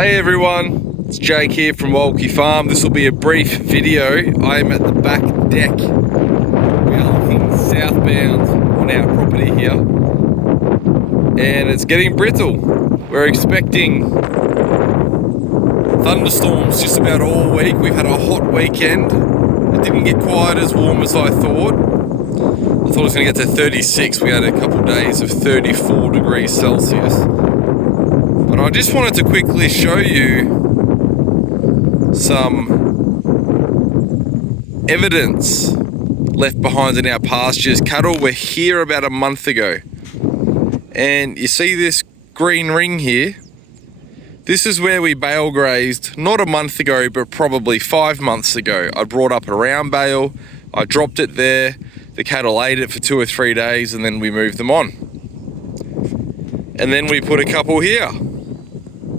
Hey everyone, it's Jake here from Walkie Farm. This will be a brief video. I am at the back deck. We are looking southbound on our property here, and it's getting brittle. We're expecting thunderstorms just about all week. We've had a hot weekend. It didn't get quite as warm as I thought. I thought it was going to get to 36. We had a couple days of 34 degrees Celsius. But I just wanted to quickly show you some evidence left behind in our pastures. Cattle were here about a month ago. And you see this green ring here? This is where we bale grazed, not a month ago, but probably 5 months ago. I brought up a round bale, I dropped it there, the cattle ate it for 2 or 3 days, and then we moved them on. And then we put a couple here,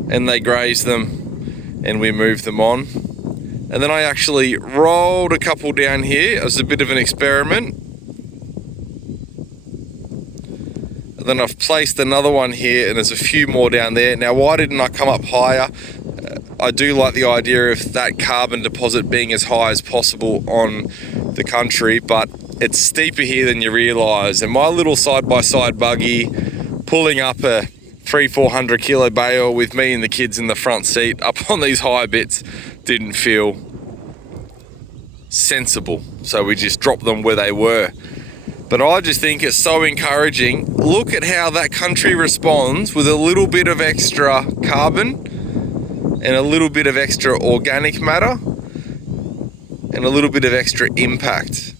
and they grazed them, and we moved them on. And then I actually rolled a couple down here as a bit of an experiment. And then I've placed another one here, and there's a few more down there. Now, why didn't I come up higher? I do like the idea of that carbon deposit being as high as possible on the country, but it's steeper here than you realise. And my little side-by-side buggy, pulling up a 300-400 kilo bale with me and the kids in the front seat up on these high bits, didn't feel sensible. So we just dropped them where they were. But I just think it's so encouraging. Look at how that country responds with a little bit of extra carbon and a little bit of extra organic matter and a little bit of extra impact.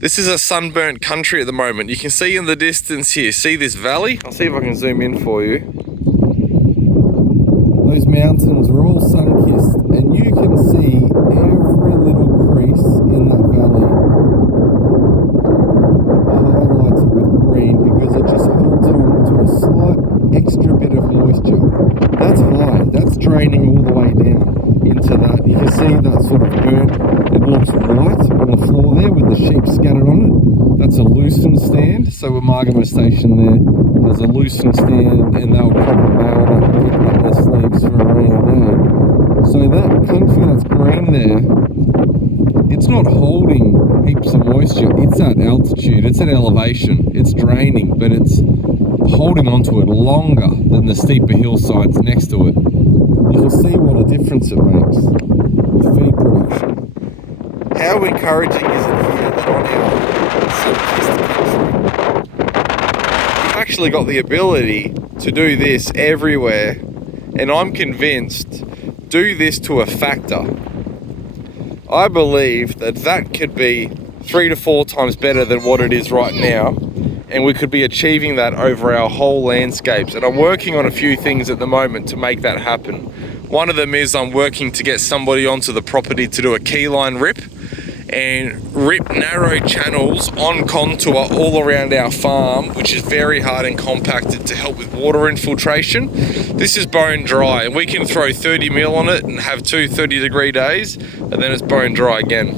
This is a sunburnt country at the moment. You can see in the distance here, see this valley? I'll see if I can zoom in for you. Those mountains are all sun-kissed, and you can see every little crease in that valley highlighted with green because it just holds on to a slight extra bit of moisture. That's high, that's draining all the way down into that. You can see that sort of burnt, it looks white on the floor there with the sheep scattered on it. That's a loosened stand, so a Margamo station there has a loosened stand, and they'll crop a bale that and pick up their sleeves for a rainy day. So that country that's green there, it's not holding heaps of moisture. It's at altitude, it's at elevation, it's draining, but it's holding onto it longer than the steeper hillsides next to it. You can see what a difference it makes with feed production. How encouraging is it here that on our sun-kissed country, you've actually got the ability to do this everywhere, and I'm convinced, do this to a factor. I believe that that could be 3 to 4 times better than what it is right now, and we could be achieving that over our whole landscapes. And I'm working on a few things at the moment to make that happen. One of them is I'm working to get somebody onto the property to do a keyline rip and rip narrow channels on contour all around our farm, which is very hard and compacted to help with water infiltration. This is bone dry, and we can throw 30 mil on it and have 2 30-degree days, and then it's bone dry again.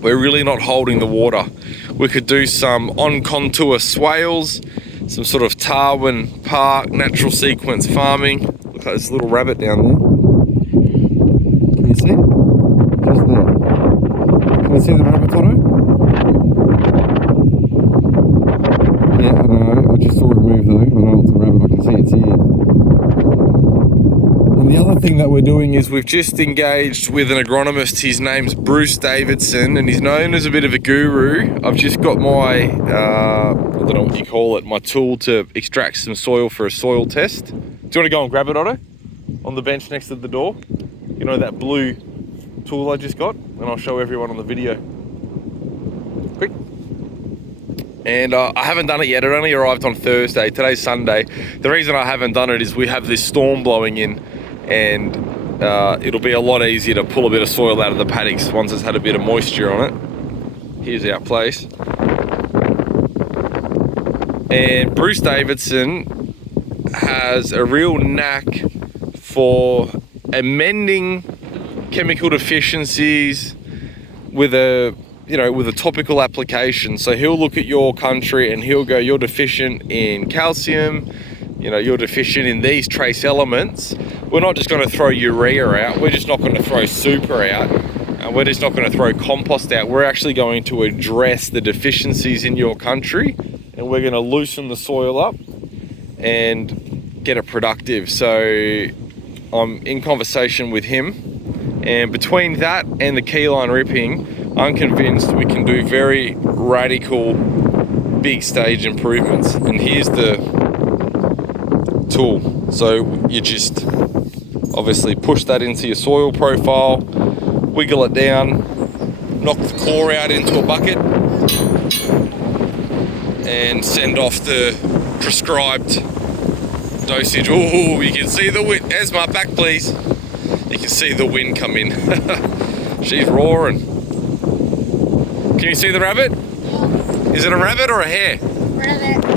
We're really not holding the water. We could do some on-contour swales, some sort of Darwin Park natural sequence farming. Look at this little rabbit down there. Can you see it? Just there. Can you see the rabbit, Toto? Yeah, I know. I just saw it move though. I know it's a rabbit. I can see its ears. And the other thing that we're doing is we've just engaged with an agronomist. His name's Bruce Davidson, and he's known as a bit of a guru. I've just got my, I don't know what you call it, my tool to extract some soil for a soil test. Do you want to go and grab it, Otto? On the bench next to the door? You know that blue tool I just got? And I'll show everyone on the video. Quick. And I haven't done it yet. It only arrived on Thursday. Today's Sunday. The reason I haven't done it is we have this storm blowing in, and it'll be a lot easier to pull a bit of soil out of the paddocks once it's had a bit of moisture on it. Here's our place. And Bruce Davidson has a real knack for amending chemical deficiencies with a topical application. So he'll look at your country and he'll go, you're deficient in calcium, you know, you're deficient in these trace elements, we're not just going to throw urea out, we're just not going to throw super out, and we're just not going to throw compost out. We're actually going to address the deficiencies in your country, and we're going to loosen the soil up and get it productive. So I'm in conversation with him, and between that and the keyline ripping, I'm convinced we can do very radical big stage improvements. And here's the tool. So you just obviously push that into your soil profile, wiggle it down, knock the core out into a bucket, and send off the prescribed dosage. Oh, you can see the wind. Esma, back please. You can see the wind come in. She's roaring. Can you see the rabbit? Is it a rabbit or a hare? Rabbit.